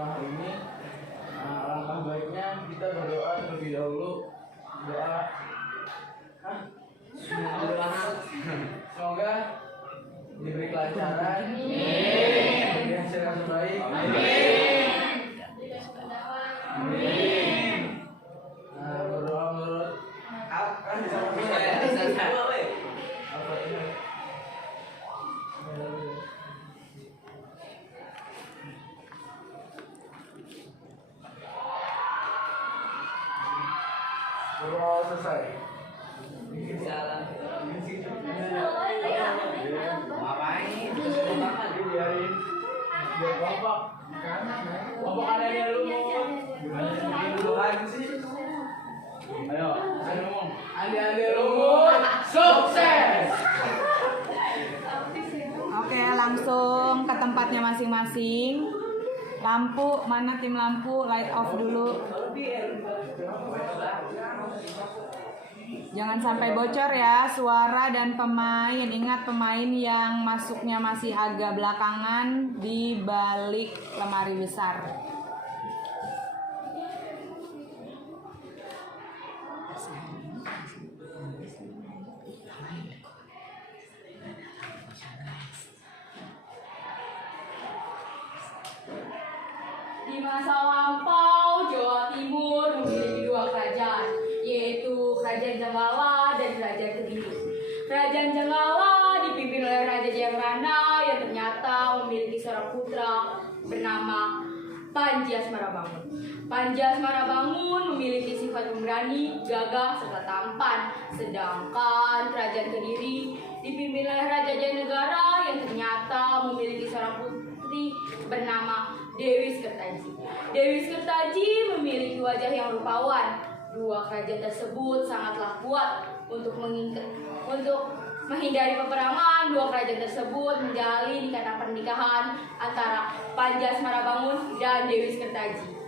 Hari ini alangkah baiknya kita berdoa terlebih dahulu. Doa semoga diberi kelancaran, dihasilkan terbaik. Berdoa menurut berdoa selesai. Salam. Ngapain? Biarin. Biar kompak. Kompak ada lu. Gimana dulu lagi sih? Ayo ngomong. Ande lumut sukses. Oke, langsung ke tempatnya masing-masing. Lampu, mana tim lampu? Light off dulu. Jangan sampai bocor ya suara dan pemain. Ingat, pemain yang masuknya masih agak belakangan di balik lemari besar. Di masa lampau, Jawa Timur memiliki dua kerajaan, yaitu Kerajaan Jenggala dan Kerajaan Kediri. Kerajaan Jenggala dipimpin oleh Raja Jayabrana yang ternyata memiliki seorang putra bernama Panji Asmarabangun. Panji Asmarabangun memiliki sifat pemberani, gagah, serta tampan. Sedangkan Kerajaan Kediri dipimpin oleh Raja Jayanegara yang ternyata memiliki seorang putri bernama Dewi Sekertaji. Dewi Sekertaji memiliki wajah yang rupawan. Dua kerajaan tersebut sangatlah kuat untuk menghindari peperangan. Dua kerajaan tersebut menjalin ikatan pernikahan antara Panji Asmarabangun dan Dewi Sekertaji.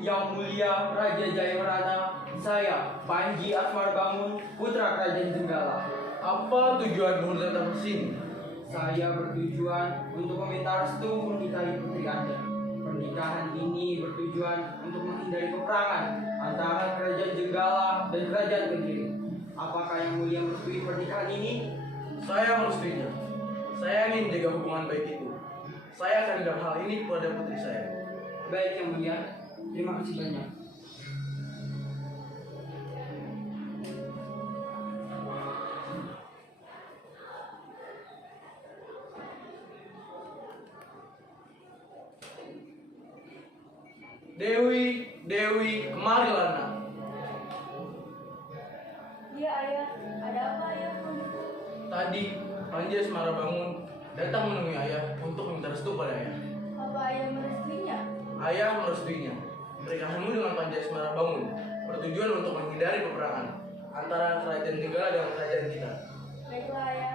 Yang mulia Raja Jayabrana, saya Panji Asmarabangun, putra Kerajaan Jenggala. Apa tujuanmu datang ke sini? Saya bertujuan untuk meminta restu menikahi putri Anda. Pernikahan ini bertujuan untuk menghindari peperangan antara Kerajaan Jenggala dan Kerajaan Kediri. Apakah yang mulia merestui pernikahan ini? Saya merestuinya. Saya ingin menjaga hubungan baik itu. Saya akan menjaga hal ini kepada putri saya. Baik yang mulia. Terima kasih banyak. Dewi, kemarilah nak. Iya ayah, ada apa ayah? Tadi Panji Asmarabangun datang menemui ayah untuk meminta restu pada ayah. Apa ayah merestuinya? Ayah merestuinya. Pernikahanmu dengan Panji Asmarabangun bertujuan untuk menghindari peperangan antara Kerajaan Jenggala dan Kerajaan kita. Baiklah ayah.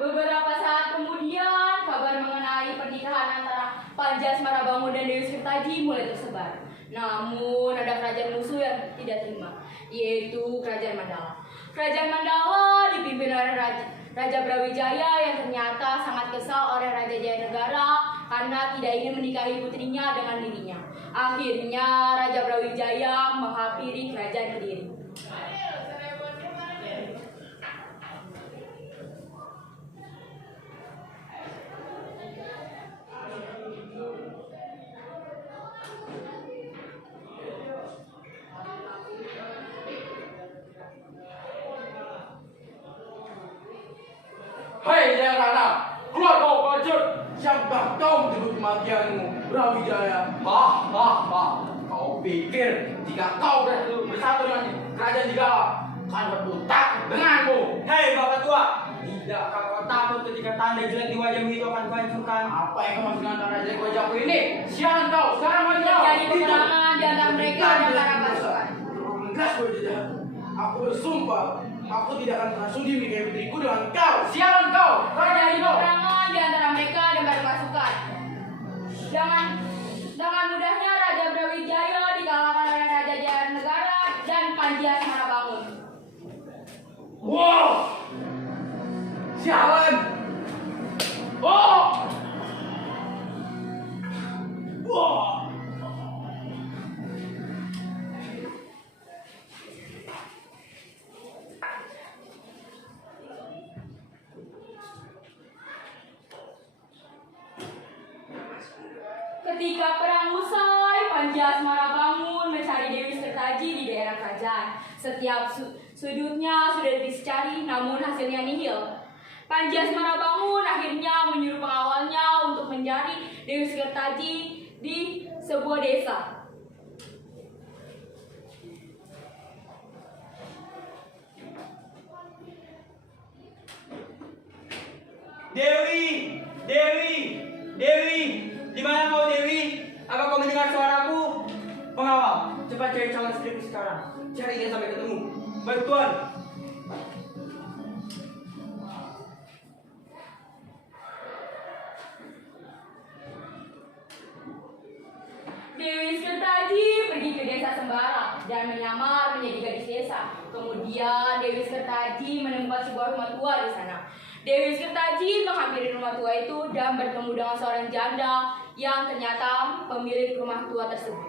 Beberapa saat kemudian, kabar mengenai pernikahan antara Panji Asmarabangun dan Dewi Sekertaji mulai tersebar. Namun ada kerajaan musuh yang tidak terima, yaitu Kerajaan Mandala. Kerajaan Mandala dipimpin oleh Raja Brawijaya yang ternyata sangat kesal oleh Raja Jayanegara karena tidak ingin menikahi putrinya dengan dirinya. Akhirnya Raja Brawijaya menghampiri Kerajaan Kediri. Hei Jayabrana, keluar kau prajurit! Siapkah kau menyebut kematianmu, Brawijaya? Kau pikir jika kau bersatu dengan Kerajaan Jenggala akan berputar denganmu? Hei Bapak Tua, Tidakkah kau takut ketika jika tanda jelek di wajahmu itu akan kuhancurkan. Apa yang kau maksud dengan tanda jelek wajahku ini? Sialan kau, sekarang maju kau. Terjadi peperangan di antara mereka dan para pasukan. Tegas kau tidak. Aku bersumpah, aku tidak akan pernah sudi menikahi putriku dengan kau. Sialan kau, Terjadi kau. peperangan di antara mereka dan para pasukan. Dengan mudahnya Raja Brawijaya dikalahkan oleh Raja Jayanegara dan Panji Asmarabangun. Wow! Sialan! Oh! Wow! Ketika perang usai, Panji Asmarabangun mencari Dewi Sekertaji di daerah kerajaan. Setiap sudutnya sudah dicari, namun hasilnya nihil. Panji Asmarabangun akhirnya menyuruh pengawalnya untuk mencari Dewi Sekertaji di sebuah desa. Dewi, Dewi, Dewi, di mana kau Dewi? Apa kau mendengar suaraku? Pengawal, cepat cari calon istriku sekarang. Cari dia sampai ketemu. Baik Tuan. Dewi Sekertaji pergi ke desa Sembara dan menyamar menjadi gadis desa. Kemudian Dewi Sekertaji menemukan sebuah rumah tua di sana. Dewi Sekertaji menghampiri rumah tua itu dan bertemu dengan seorang janda yang ternyata pemilik rumah tua tersebut.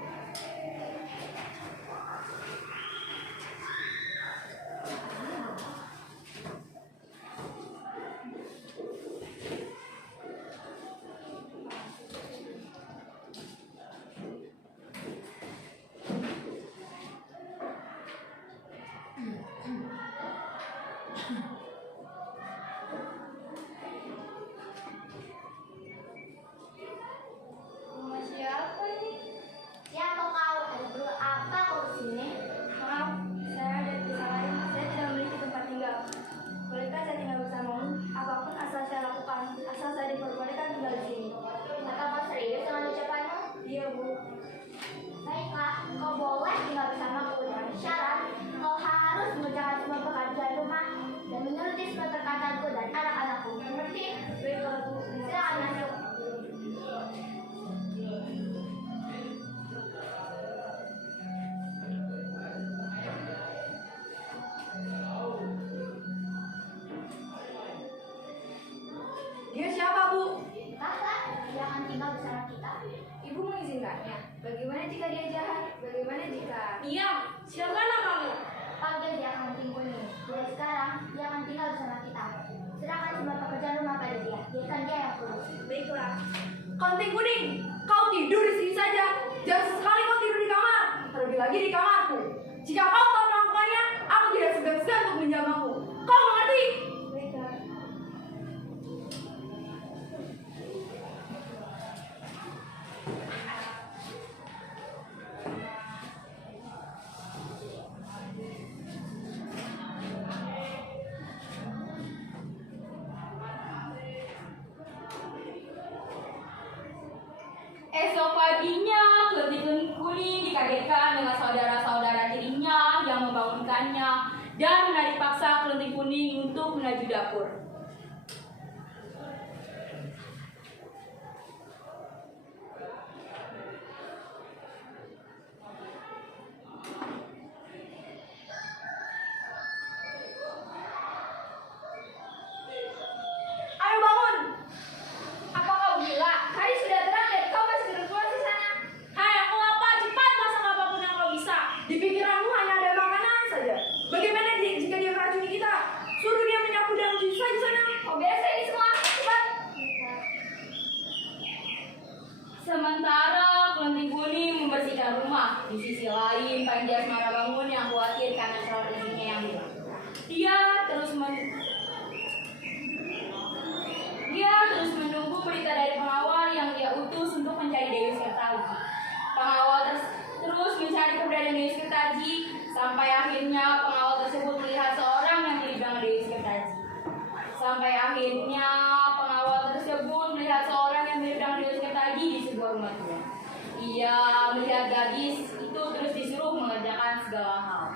Rumah siapa nih? Siapa kau? Ada perlu apa kau kesini? Maaf, saya ada kesalahan. Saya tidak memiliki tempat tinggal. Bolehkah saya tinggal bersamamu? Apapun asal saya lakukan, asal saya diperbolehkan tinggal di sini. Apakah kau serius dengan ucapanmu? Iya, Bu. Baiklah, kau boleh tinggal bersamaku dengan syarat kau harus mengerjakan semua pekerjaan rumah dan menuruti semua perkataanku dan anak-anakku. Mengerti? Baiklah, Bu. Silakan masuk. Dia siapa, Bu? Kakak, dia akan tinggal bersama kita. Ibu mengizinkannya. Bagaimana jika dia jahat? Bagaimana jika... Diam, silakanlah kamu. Panggil dia Kanting Kuning. Mulai sekarang, dia akan tinggal bersama kita. Serahkan semua pekerjaan rumah pada dia. Biarkan dia yang urus. Baiklah. Kanting Kuning, kau tidur di sini saja. Jangan sesekali kau tidur di kamar. Terlebih lagi di kamarku. Jika kau tak melakukannya, aku tidak segan-segan untuk menjamahmu. Kau mengerti? Baiklah. Esok paginya, Kelenting Kuning dikagetkan dengan saudara-saudara tirinya yang membangunkannya dan menarik paksa Kelenting Kuning untuk menuju dapur. Ayo bangun. Apa kau gila? Hari sudah terang dan kau masih terus di sana. Hai, aku lapar. Cepat masak apapun yang kau bisa. Di pikiranmu hanya ada makanan saja. Bagaimana jika dia meracuni kita? Suruh dia menyapu dan mencuci saja sana. Kau biasa ini semua. Cepat. Sementara Kelenting Kuning membersihkan rumah, di sisi lain Panji Asmarabangun yang khawatir karena calon istrinya yang hilang. Dia terus menunggu berita dari pengawal yang dia utus untuk mencari Dewi Sekertaji. Pengawal terus mencari keberadaan Dewi Sekertaji sampai akhirnya pengawal tersebut melihat seorang yang mirip dengan Dewi Sekertaji. Sampai akhirnya hormatnya. Ia melihat gadis itu terus disuruh mengerjakan segala hal.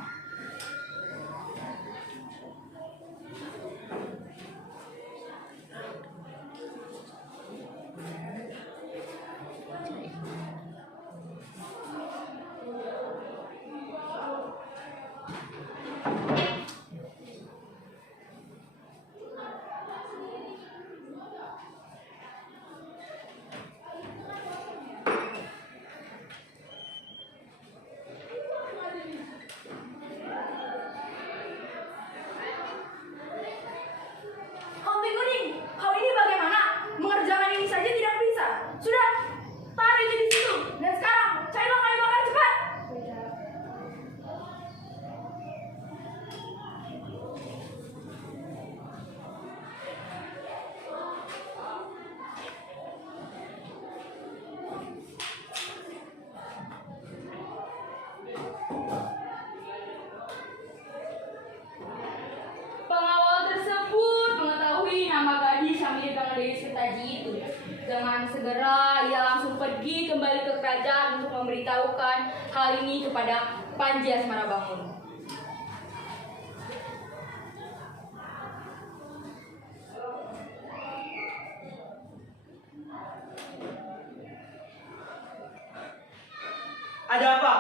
Kamping kuning, kau ini bagaimana? Mengerjakan ini saja tidak bisa. Sudah, taruh itu di situ. Dan sekarang, carilah kayu bakar cepat. Pengawal tersebut mengetahui nama gadis yang mirip dengan Dewi Setaji itu. Dengan segera ia langsung pergi kembali ke kerajaan untuk memberitahukan hal ini kepada Panji Asmarabangun. Ada apa?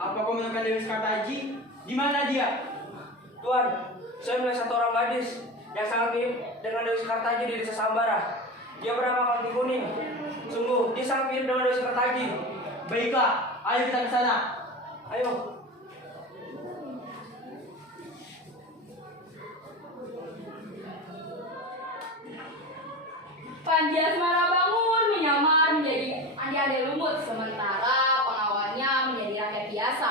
Apa kau menemukan Dewi Sekartaji? Di mana dia? Tuan, saya melihat satu orang gadis yang sangat mirip dengan Dewi Sekartaji di desa Sambara. Dia bernama Kamping Kuning. Sungguh, dia sangat mirip dengan Dewi Sekartaji. Baiklah, ayo kita ke sana. Ayo. Panji Asmarabangun menyamar menjadi ande-ande lumut, sementara pengawalnya menjadi rakyat biasa.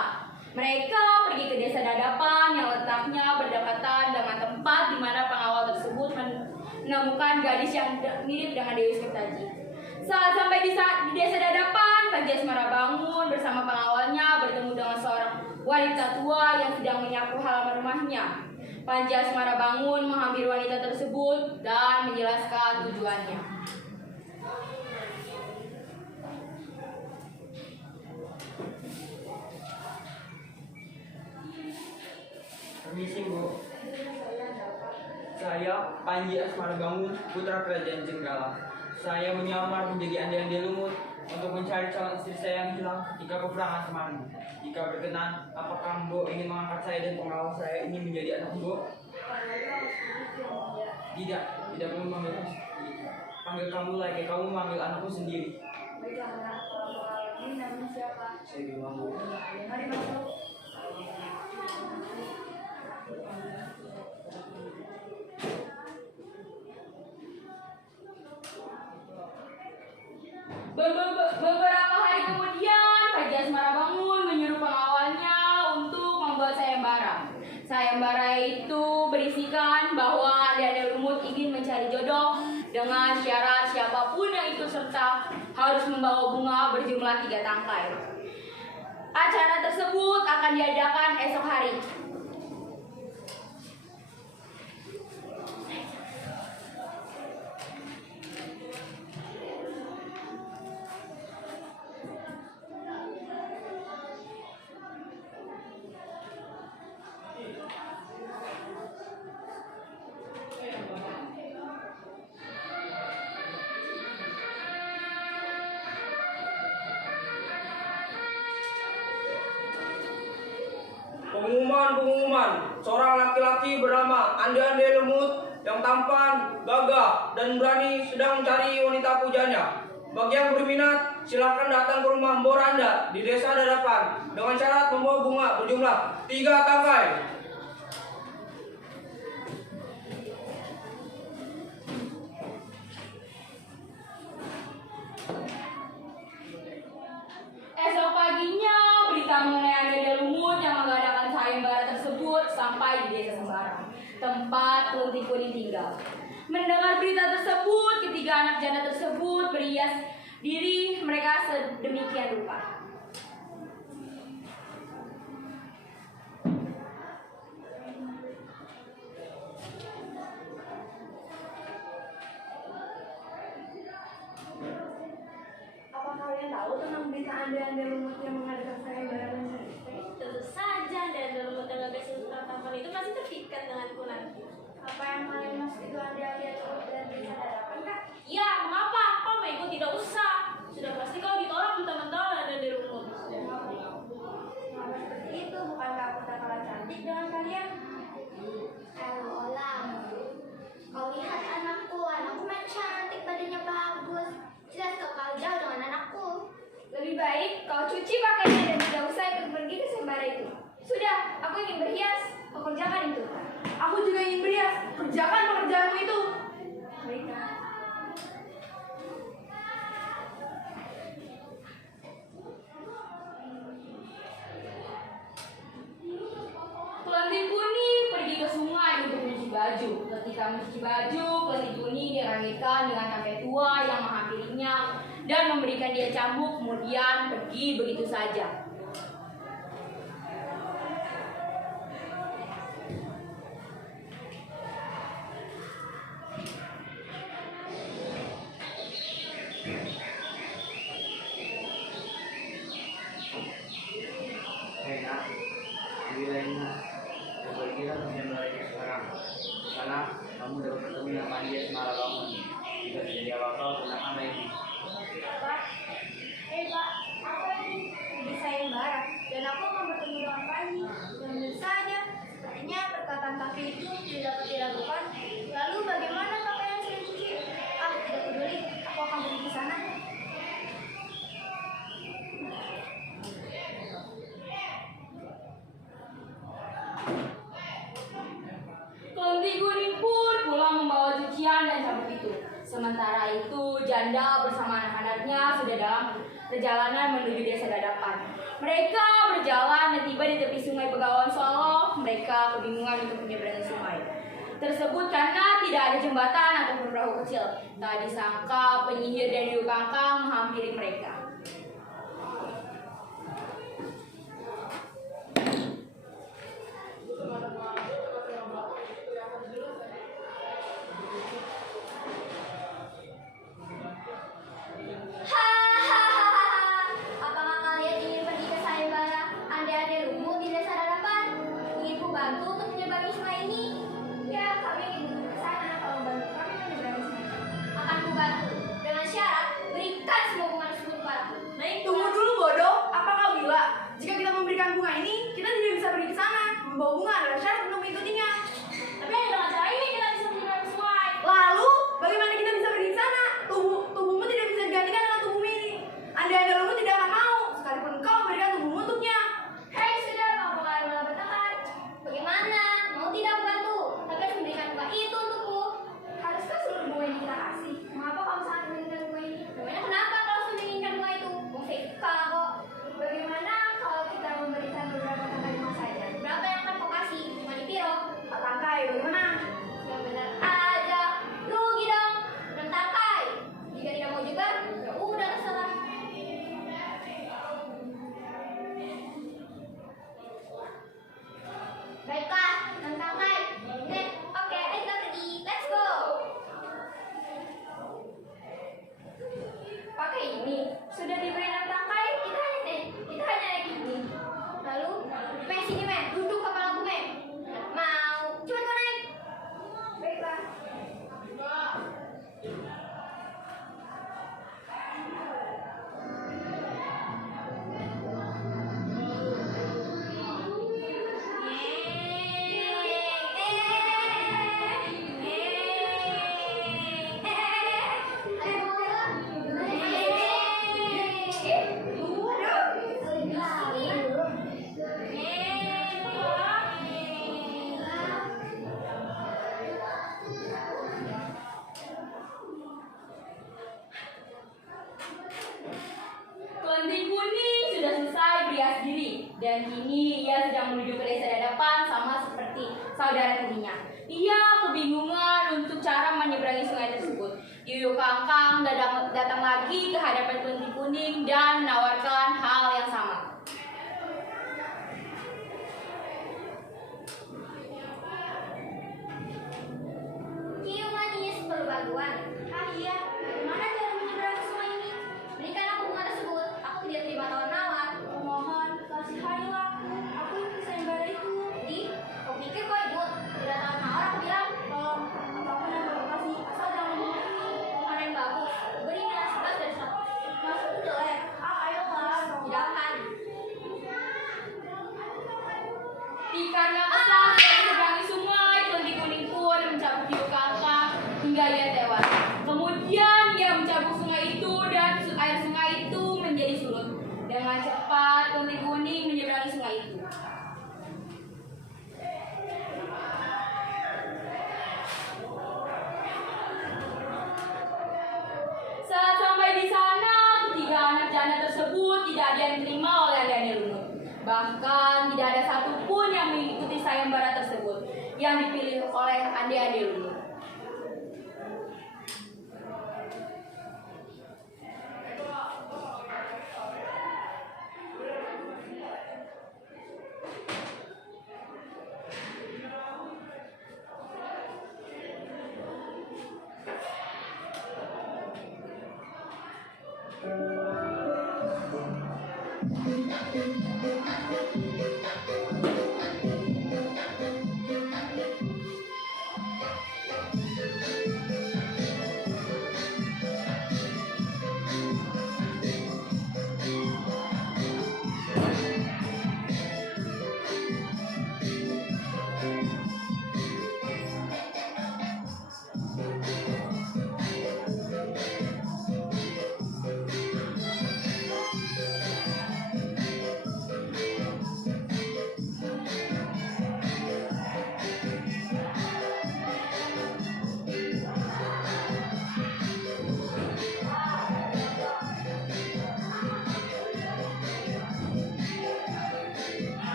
Mereka pergi ke desa Dadapan yang letaknya berdekatan dengan tempat di mana pengawal tersebut menemukan gadis yang mirip dengan Dewi Sekartaji. Saat sampai di desa Dadapan, Panji Asmarabangun bersama pengawalnya bertemu dengan seorang wanita tua yang sedang menyapu halaman rumahnya. Panji Asmarabangun menghampiri wanita tersebut dan menjelaskan tujuannya. Permisi, Bu. Saya Panji Asmarabangun, putra Kerajaan Jenggala. Saya menyamar menjadi ande-ande lumut untuk mencari calon istri saya yang hilang jika kepulangan kemarin. Jika berkenan, apakah Mbok ingin mengangkat saya dan pengawal saya ini menjadi anak Mbok? Tidak perlu memanggil. Panggil kamu lagi, kamu memanggil anakku sendiri. Ini namanya siapa? Saya bilang, Bu. Mari masuk. Beberapa hari kemudian, Panji Asmarabangun menyuruh pengawalnya untuk membuat sayembara. Sayembara itu berisikan bahwa ande-ande lumut ingin mencari jodoh dengan syarat siapapun yang ikut serta harus membawa bunga berjumlah 3 tangkai. Acara tersebut akan diadakan esok hari. Pengumuman, seorang laki-laki bernama Ande-ande Lemut yang tampan, gagah, dan berani sedang mencari wanita pujanya. Bagi yang berminat, silakan datang ke rumah Mbok Randa di desa Dadapan dengan syarat membawa bunga berjumlah 3 tangkai. Esok paginya, berita mengenai ande-ande lumut yang mengadakan sayembara tersebut sampai di desa Sembarang, tempat Kelunting Kuning tinggal. Mendengar berita tersebut, ketiga anak janda tersebut berhias diri mereka sedemikian rupa. Apa kalian tahu tentang berita ande-ande lumut yang mengadakan sayembara dan survei? Tentu saja, dan dalam tangga kasih tampan itu masih terpikat denganku nanti. Apa yang kalian maksud itu ande-ande lumut dan berita dadakan, Kak? Ya, mengapa? Kau mau ikut tidak usah. Sudah pasti kau ditolak mentah-mentah dan dirumut. Mengapa seperti itu? Bukankah aku tak kalah cantik dengan kalian? Halo, Olam. Kau lihat anakku main cantik, badannya bagus. Jelas kau jauh dengan anakku. Lebih baik kau cuci pakaian dan tidak usah ikut pergi ke sayembara itu. Sudah, aku ingin berhias. Kau kerjakan itu. Aku juga ingin berhias. Kerjakan pekerjaanmu itu. Baiklah. Kelenting kuning pergi ke sungai untuk mencuci baju. Ketika mencuci baju, kelenting kuning dirangitkan dengan kakek tua yang menghampirinya dan memberikan dia cambuk, kemudian pergi begitu saja. Hei nak, bilangnya pergilah ke sayembara itu sekarang. Karena kamu dapat bertemu dengan Panji Asmara Bangun. Jika terjadi apa-apa, gunakan lagi. Pak, aku di sayembara dan aku akan bertemu dengan Panji. Dan tentu saja, sepertinya perkataan kakek itu tidak dapat diragukan. Lalu bagaimana pakaian saya cuci? Tidak peduli, aku akan pergi ke sana. Kelenting kuning pun pulang membawa cucian dan cambuk itu. Sementara itu, janda bersama anak-anaknya sudah dalam perjalanan menuju desa Dadapan. Mereka berjalan dan tiba di tepi sungai Begawan Solo. Mereka kebingungan untuk menyeberangi sungai tersebut karena tidak ada jembatan ataupun perahu kecil. Tak disangka penyihir dan hiu kangkang menghampiri mereka. Apakah kalian ingin pergi ke sayembara? Ande-ande lumut di desa Dadapan. Ingin ku bantu untuk menyeberangi sungai ini? Ya, kami ingin ke sana. Kalau bantu kami menyeberangi sungai. Akan ku bantu dengan syarat berikan semua bunga tersebut padaku. Tunggu dulu, bodoh. Apa kau gila? Jika kita memberikan bunga ini, kita tidak bisa pergi ke sana. Membawa bunga adalah syarat untuk mengikutinya. Tapi hanya dengan cara ini kita bisa menyeberangi sungai. Lalu, bagaimana kita bisa pergi ke sana? Tubuhmu tidak bisa digantikan dengan tubuhmu ini. Anda lumut tidak akan mau, sekalipun kau memberikan tubuhmu untuknya. Hei, sudah, mau kalian malah bertengkar? Bagaimana? Mau tidak bantu? Tapi harus memberikan bunga itu untukku. Haruskah seluruh bunga yang kita kasih? Mengapa kamu sangat menginginkan bunga ini? Memangnya kenapa kalau sudah menginginkan bunga itu? Mau suka kok. Bagaimana kalau kita memberikan beberapa tangkai bunga saja? Berapa yang akan kau kasih? Cuma di piro? 4 tangkai, bagaimana? Yang benar aja. Rugi dong. 6 tangkai. Jika tidak mau juga, ya udah terserah. Baiklah, 6 tangkai. Oke, ayo kita pergi. Let's go. Pakai ini sudah diberi 6 tangkai. Kita hanya naik ini. Lalu, sini, men. Duduk kepalaku, men. Mau. Cepat kau naik. Baiklah. Kelenting kuning sudah selesai berias diri dan kini ia sedang menuju ke desa Dadapan sama seperti saudara tirinya. Ia kebingungan untuk cara menyeberangi sungai tersebut. Yuyu Kangkang datang lagi ke hadapan kelenting kuning dan menawarkan hal yang sama. Cium manis perlu bantuan. Iya, bagaimana cara menyeberangi sungai ini? Berikan aku bunga tersebut. tersebut tidak ada yang diterima oleh Andi Lumut. Bahkan tidak ada satupun yang mengikuti sayembara tersebut yang dipilih oleh Andi Lumut.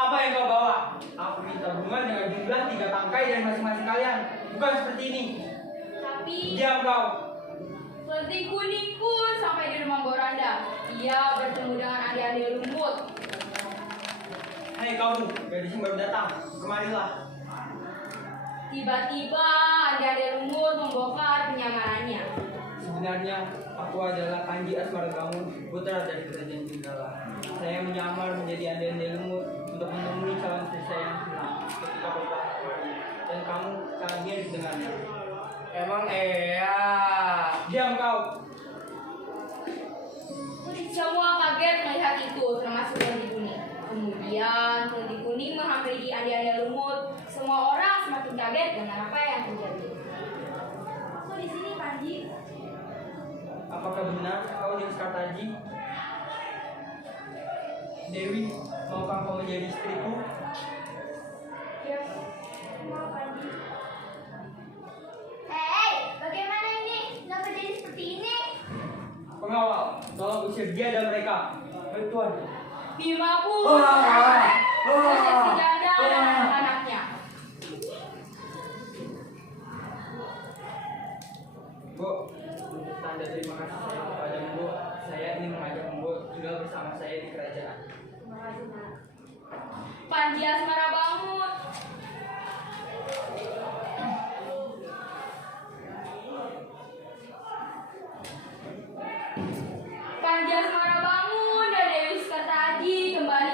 Apa yang kau bawa? Aku minta bunga dengan jumlah 3 tangkai dari masing-masing kalian. Bukan seperti ini. Tapi Diam kau. Kelenteng kuning pun sampai di rumah Boranda. Ia bertemu dengan Andi Lumut. Hei kamu, gadis yang baru datang. Kemarilah. Tiba-tiba Andi Lumut membongkar penyamanannya. Sebenarnya aku adalah Panji Asmarabangun, putra dari Kerajaan Jenggala. Saya menyamar menjadi Andi Lumut untuk menemui calon istri saya yang hilang ketika beberapa kemarin. Dan kamu sangat mirip dengannya. Emang iya. Diam kau. Semua kaget melihat itu, termasuk Kelenteng kuning. Kemudian Kelenteng kuning menghampiri Andi Lumut. Semua orang semakin kaget dengan apa yang terjadi. Aku di sini, Panji. Apakah benar kau Dewi Sekartaji? Dewi, maukah kau menjadi istriku? Ya, mau Panji. Hei, bagaimana ini? Kenapa jadi seperti ini? Pengawal, tolong usir dia dan mereka. Baik Tuan. Bima pun prosesi janda dan anak-anaknya. Bu, untuk tanda terima kasih saya kepada Mbo, saya ingin mengajak Mbo tinggal bersama saya di kerajaan. Panji Asmarabangun. Panji Asmarabangun dan Dewi Sekartaji kembali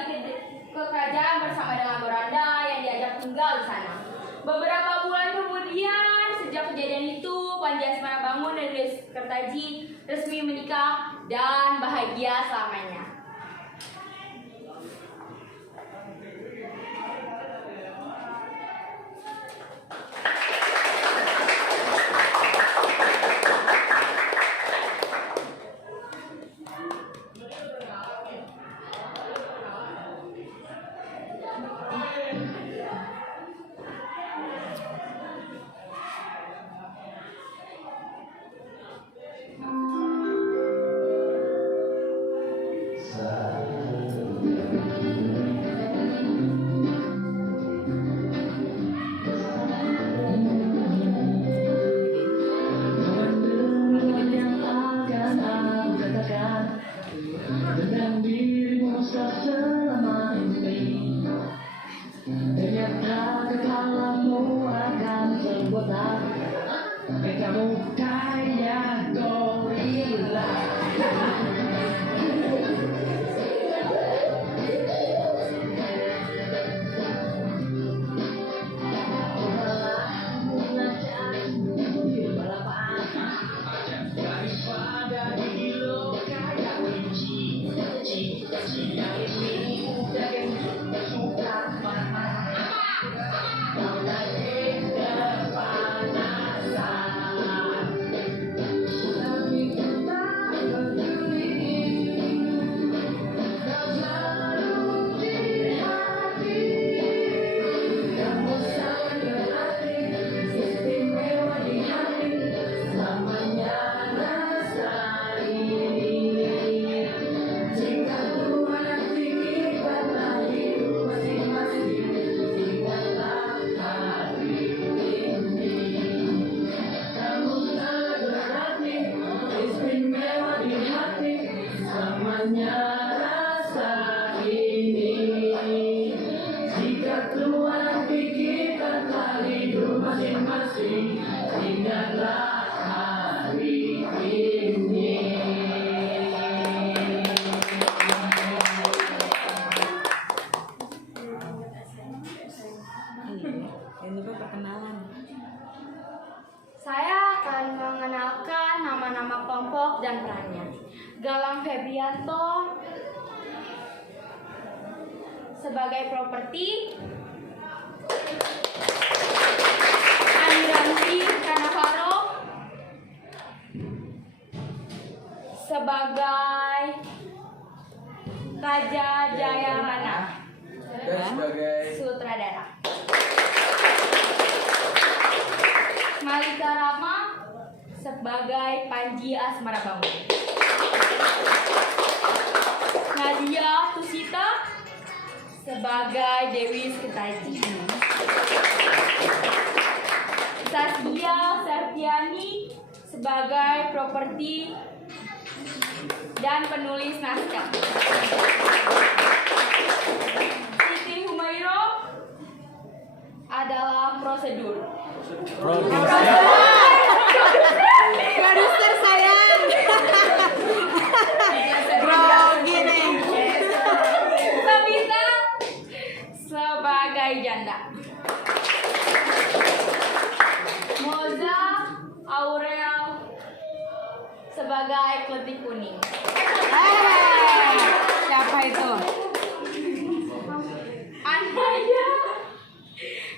ke kerajaan bersama dengan Boranda yang diajak tinggal di sana. Beberapa bulan kemudian, sejak kejadian itu, Panji Asmarabangun dan Dewi Sekartaji resmi menikah dan bahagia selamanya. perkenalan. Saya akan mengenalkan nama-nama kelompok dan perannya. Galang Febrianto sebagai properti, Aniranti Kanavaro sebagai Raja Jayarana Dan sebagai sutradara. Malika Rama sebagai Panji Asmara Bangun. Nadia Tusita sebagai Dewi Sekitaji. Saskia Septiani sebagai properti dan penulis naskah. Siti Humairo adalah prosedur. Produser sayang. Grogi nih. Sabita sebagai janda. Moza Aurel sebagai kletik kuning. Siapa itu? Anaya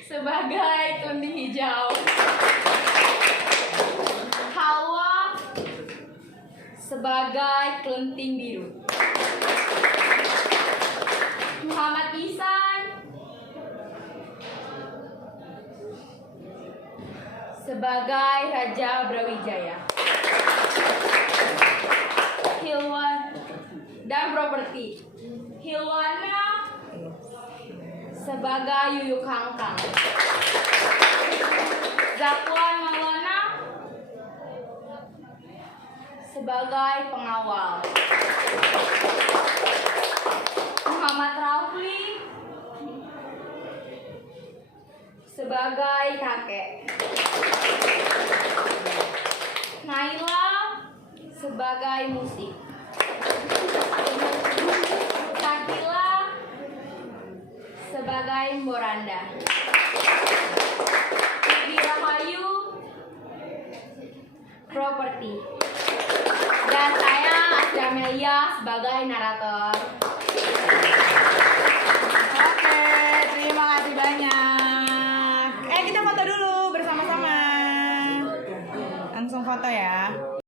sebagai kelenting hijau. Hawa sebagai kelenting biru. Muhammad Ihsan sebagai Raja Brawijaya. Hilwan dan properti. Hilwana sebagai Yuyuk Hangkang. Zakwan Maulana sebagai pengawal. Muhammad Rafli sebagai kakek. Naila sebagai musik. Sakila sebagai Moranda. Ibi Rahayu properti. Dan saya Asri Amelia sebagai narator. Oke, terima kasih banyak. Kita foto dulu bersama-sama. Langsung foto ya.